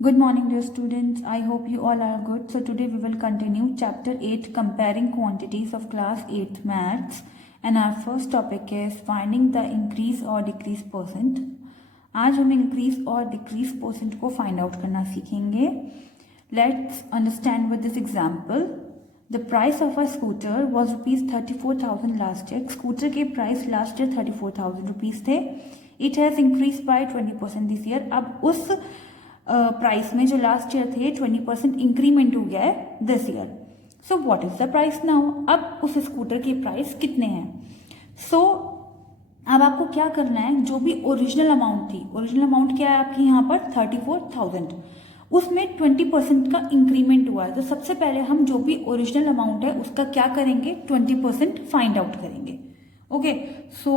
Good morning, dear students. I hope you all are good. So today we will continue chapter 8, comparing quantities of class 8th maths, and our first topic is finding the increase or decrease percent. आज हम increase और decrease percent को find out करना सीखेंगे. Let's understand with this example. The price of a scooter was rupees 34,000 last year. Scooter के price last year 34,000 rupees थे. It has increased by 20% this year. अब उस प्राइस में जो लास्ट ईयर थे 20% इंक्रीमेंट हो गया है this year. So what is the price now? अब उस स्कूटर की प्राइस कितने हैं? सो अब आपको क्या करना है, जो भी ओरिजिनल अमाउंट थी, ओरिजिनल अमाउंट क्या है आपकी यहाँ पर 34,000, उसमें 20% का इंक्रीमेंट हुआ है. तो सबसे पहले हम जो भी ओरिजिनल अमाउंट है उसका क्या करेंगे, 20% फाइंड आउट करेंगे. Okay, so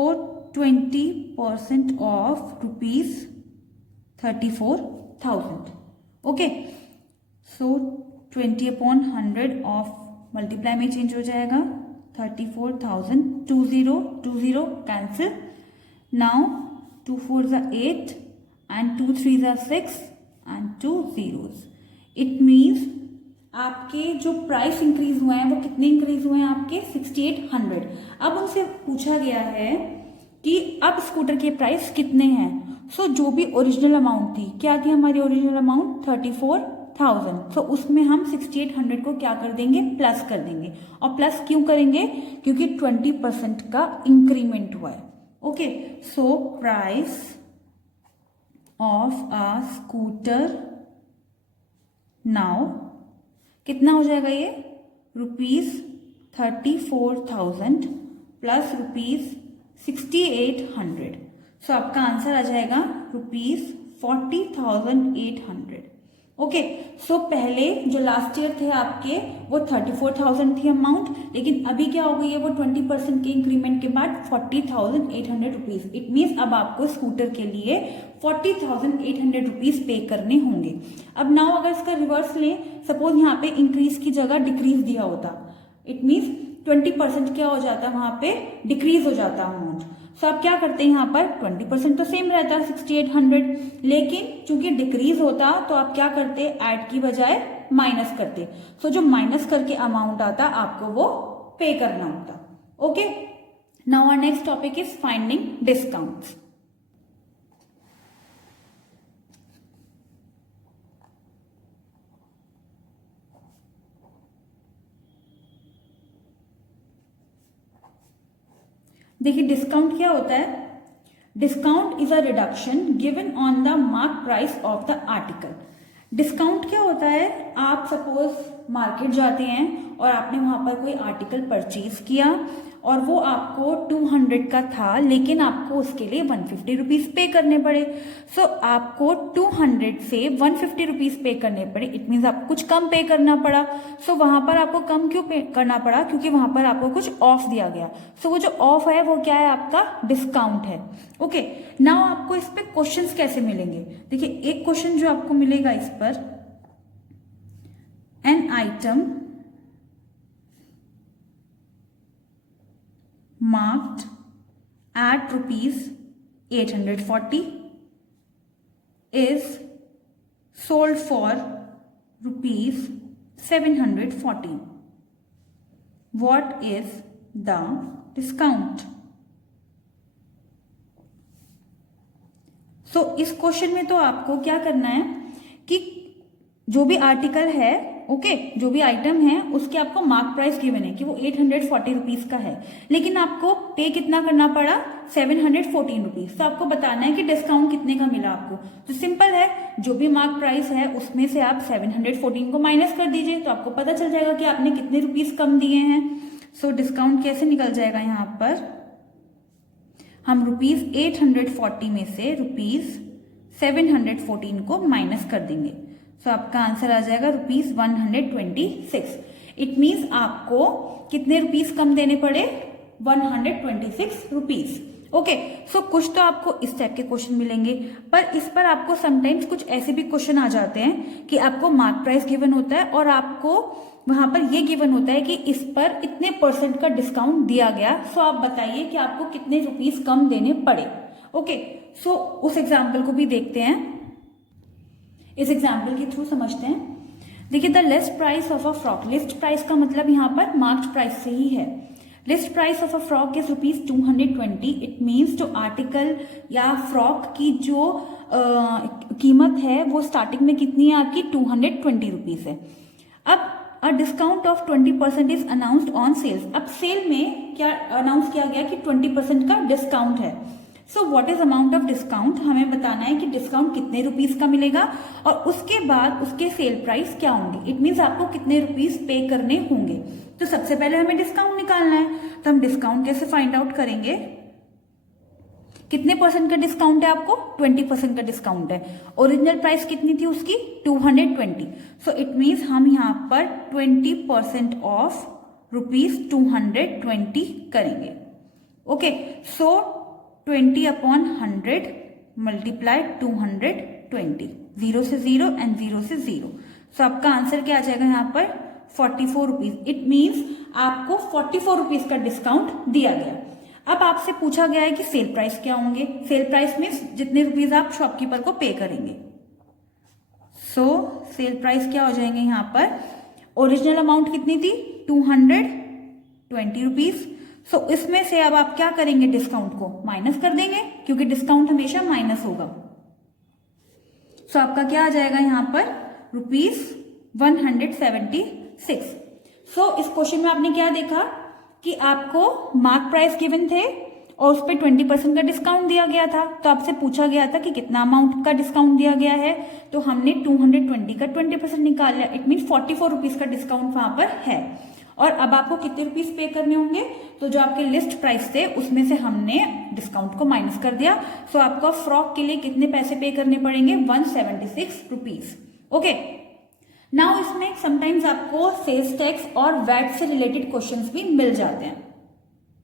20% of rupees 34,000. Okay, so 20 upon 100 of multiply में चेंज हो जाएगा 34,000. 20 cancel. Now 2 4 8 and 2 3 6 and 2 zeros. It means आपके जो प्राइस इंक्रीज हुए हैं वो कितने इंक्रीज हुए हैं आपके 6800. अब उनसे पूछा गया है कि अब स्कूटर के प्राइस कितने हैं. सो जो भी ओरिजिनल अमाउंट थी, क्या थी हमारी ओरिजिनल अमाउंट 34,000. सो उसमें हम 6800 को क्या कर देंगे, प्लस कर देंगे. और प्लस क्यों करेंगे, क्योंकि 20% का इंक्रीमेंट हुआ है. Okay, so price of a scooter now कितना हो जाएगा, ये रुपीज 34,000 प्लस रुपीज 6800. सो आपका आंसर आ जाएगा रुपीज 40,800. ओके, सो पहले जो लास्ट ईयर थे आपके वो 34,000 थी अमाउंट, लेकिन अभी क्या हो गई है, वो 20% के इंक्रीमेंट के बाद 40,800 रुपीज. इट मीन्स अब आपको स्कूटर के लिए 40,800 रुपीज पे करने होंगे. अब नाउ अगर इसका रिवर्स लें, सपोज यहाँ पे इंक्रीज की जगह डिक्रीज दिया होता, इट मीन्स 20% क्या हो जाता है, वहां पे डिक्रीज हो जाता अमाउंट. सो आप क्या करते हैं, यहाँ पर 20% तो सेम रहता है 6800, लेकिन चूंकि डिक्रीज होता तो आप क्या करते, ऐड की बजाय माइनस करते. सो जो माइनस करके अमाउंट आता आपको वो पे करना होता. Okay, now our next topic is finding discounts. देखिए डिस्काउंट क्या होता है. Discount is a reduction given on the mark price of the article. Discount क्या होता है, आप सपोज मार्केट जाते हैं और आपने वहां पर कोई आर्टिकल परचेज किया और वो आपको 200 का था, लेकिन आपको उसके लिए 150 रुपीज पे करने पड़े. सो आपको 200 से 150 रुपीज पे करने पड़े. इट मीन्स आपको कुछ कम पे करना पड़ा. सो वहां पर आपको कम क्यों पे करना पड़ा, क्योंकि वहां पर आपको कुछ ऑफ दिया गया. सो वो जो ऑफ है वो क्या है, आपका डिस्काउंट है. ओके, नाउ आपको इस पे क्वेश्चंस कैसे मिलेंगे. देखिए एक क्वेश्चन जो आपको मिलेगा इस पर, an item marked at rupees 840 is sold for rupees 714. What is the discount? So इस क्वेश्चन में तो आपको क्या करना है कि जो भी आर्टिकल है, ओके, जो भी आइटम है उसके आपको मार्क प्राइस गिवन है कि वो 840 रुपीज का है, लेकिन आपको पे कितना करना पड़ा, 714 रुपीज. तो आपको बताना है कि डिस्काउंट कितने का मिला आपको. तो सिंपल है, जो भी मार्क प्राइस है उसमें से आप 714 को माइनस कर दीजिए, तो आपको पता चल जाएगा कि आपने कितने रुपीज कम दिए हैं. सो डिस्काउंट कैसे निकल जाएगा, यहाँ पर हम रुपीज 840 में से रुपीज 714 को माइनस कर देंगे. सो आपका आंसर आ जाएगा रुपीज 126. इट मीन्स आपको कितने रुपीज कम देने पड़े, 126 रुपीज. ओके, सो कुछ तो आपको इस टाइप के क्वेश्चन मिलेंगे, पर इस पर आपको समटाइम्स कुछ ऐसे भी क्वेश्चन आ जाते हैं कि आपको मार्क प्राइस गिवन होता है और आपको वहां पर ये गिवन होता है कि इस पर इतने % का डिस्काउंट दिया गया. सो आप बताइए कि आपको कितने रुपीज कम देने पड़े. ओके, सो उस एग्जाम्पल को भी देखते हैं. इस एग्जाम्पल के थ्रू समझते हैं। देखिए, the list price of a frock, list price का मतलब यहाँ पर मार्क्ड प्राइस से ही है। List price of a frock is ₹220। It means जो आर्टिकल या फ्रॉक की जो कीमत है वो स्टार्टिंग में कितनी है आपकी, ₹220 है। अब a discount of 20% is announced on sales. अब सेल में क्या अनाउंस किया गया कि 20% का डिस्काउंट है। So what is amount of discount, हमें बताना है कि डिस्काउंट कितने रुपीस का मिलेगा और उसके बाद उसके सेल प्राइस क्या होंगे। इट मीन्स आपको कितने रुपीस पे करने होंगे। तो सबसे पहले हमें डिस्काउंट निकालना है, तो हम डिस्काउंट कैसे फाइंड आउट करेंगे। कितने परसेंट का डिस्काउंट है आपको, 20% का डिस्काउंट है। ओरिजिनल प्राइस कितनी थी उसकी, 220। सो इट मीन्स हम यहाँ पर 20% ऑफ ₹220 करेंगे। ओके, सो 20/100 मल्टीप्लाई 220, 0 से 0 एंड 0 से 0। सो आपका आंसर क्या आ जाएगा यहाँ पर, ₹44। इट मीन्स आपको ₹44 का डिस्काउंट दिया गया। अब आपसे पूछा गया है कि सेल प्राइस क्या होंगे। सेल प्राइस मीन्स जितने रुपीस आप शॉपकीपर को पे करेंगे। सो सेल प्राइस क्या हो जाएंगे यहाँ पर, ओरिजिनल अमाउंट कितनी थी, ₹220। सो इसमें से अब आप क्या करेंगे, डिस्काउंट को माइनस कर देंगे, क्योंकि डिस्काउंट हमेशा माइनस होगा। सो आपका क्या आ जाएगा यहाँ पर, ₹176। सो इस क्वेश्चन में आपने क्या देखा कि आपको मार्क प्राइस गिवन थे और उस पर 20% का डिस्काउंट दिया गया था। तो आपसे पूछा गया था कि कितना अमाउंट का डिस्काउंट दिया गया है, तो हमने 220 का 20% निकाल लिया। इट मीन ₹44 का डिस्काउंट वहां पर है। और अब आपको कितने रुपीस पे करने होंगे, तो जो आपके लिस्ट प्राइस थे उसमें से हमने डिस्काउंट को माइनस कर दिया। सो आपको फ्रॉक के लिए कितने पैसे पे करने पड़ेंगे, ₹176। ओके, नाउ इसमें समटाइम्स आपको सेल्स टैक्स और वैट से रिलेटेड क्वेश्चंस भी मिल जाते हैं।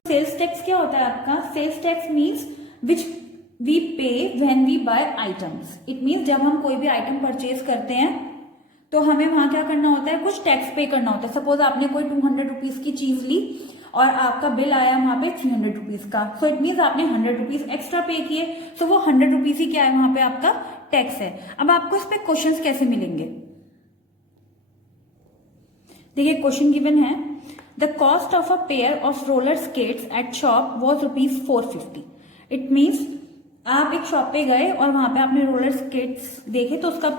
सेल्स टैक्स क्या होता है आपका, sales tax means which we pay when we buy items. It means जब हम कोई भी आइटम परचेज करते हैं तो हमें वहां क्या करना होता है, कुछ टैक्स पे करना होता है। सपोज आपने कोई ₹200 की चीज ली और आपका बिल आया वहां पे ₹300 का। सो इट मीन्स आपने ₹100 एक्स्ट्रा पे किए, तो वो ₹100 ही क्या है, वहां पे आपका टैक्स है। अब आपको इस पे क्वेश्चंस कैसे मिलेंगे, देखिए क्वेश्चन गिवन है, the cost of a pair of roller skates eight shop was ₹450। It means आप एक शॉप पे गए और वहां पे आपने रोलर स्केट्स देखे, तो उसका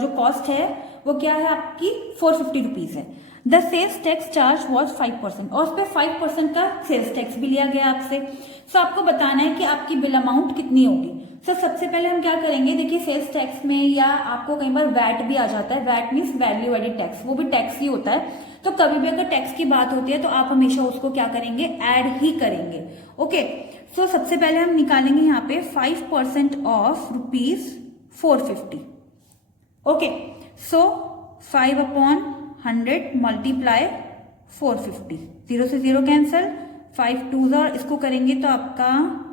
जो कॉस्ट है वो क्या है आपकी, ₹450 है। The sales tax charge was 5% और उस पर 5% का सेल्स टैक्स भी लिया गया आपसे। सो आपको बताना है कि आपकी बिल अमाउंट कितनी होगी। सो सबसे पहले हम क्या करेंगे, देखिए सेल्स टैक्स में या आपको कई बार वैट भी आ जाता है। VAT means value added tax, वो भी टैक्स ही होता है। तो कभी भी अगर टैक्स की बात होती है तो आप हमेशा उसको क्या करेंगे, ऐड ही करेंगे। ओके, सो सबसे पहले हम निकालेंगे यहाँ पे 5% ऑफ ₹450। ओके, सो 5/100 मल्टीप्लाई 450, 0 से 0 कैंसल, 5 2 और इसको करेंगे तो आपका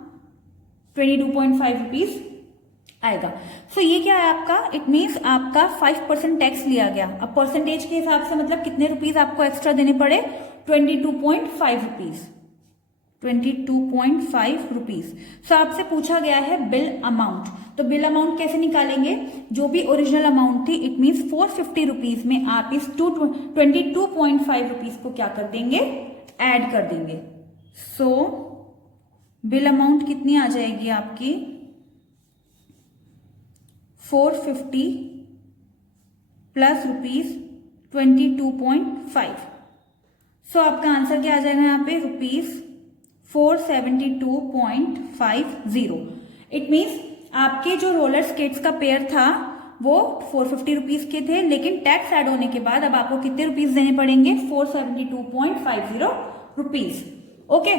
22.5 रुपीज आएगा। सो ये क्या है आपका, इट मीन्स आपका 5% टैक्स लिया गया। अब परसेंटेज के हिसाब से मतलब कितने रुपीज आपको एक्स्ट्रा देने पड़े, 22.5 रुपीज, 22.5 रुपीज। सो आपसे पूछा गया है बिल अमाउंट, तो बिल अमाउंट कैसे निकालेंगे, जो भी ओरिजिनल अमाउंट थी इट मीन्स 450 रुपीज में आप इस 22.5 रुपीज को क्या कर देंगे, ऐड कर देंगे। सो बिल अमाउंट कितनी आ जाएगी आपकी, 450 प्लस ₹22.5। सो आपका आंसर क्या आ जाएगा यहाँ पे, ₹472.50। इट मीन्स आपके जो रोलर स्केट्स का पेयर था वो 450 रुपीज के थे, लेकिन टैक्स ऐड होने के बाद अब आपको कितने रुपीज देने पड़ेंगे, 472.50 rupees. Okay,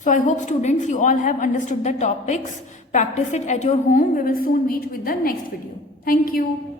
so I hope students you all have understood the topics. Practice it at your home. We will soon meet with the next video. Thank you.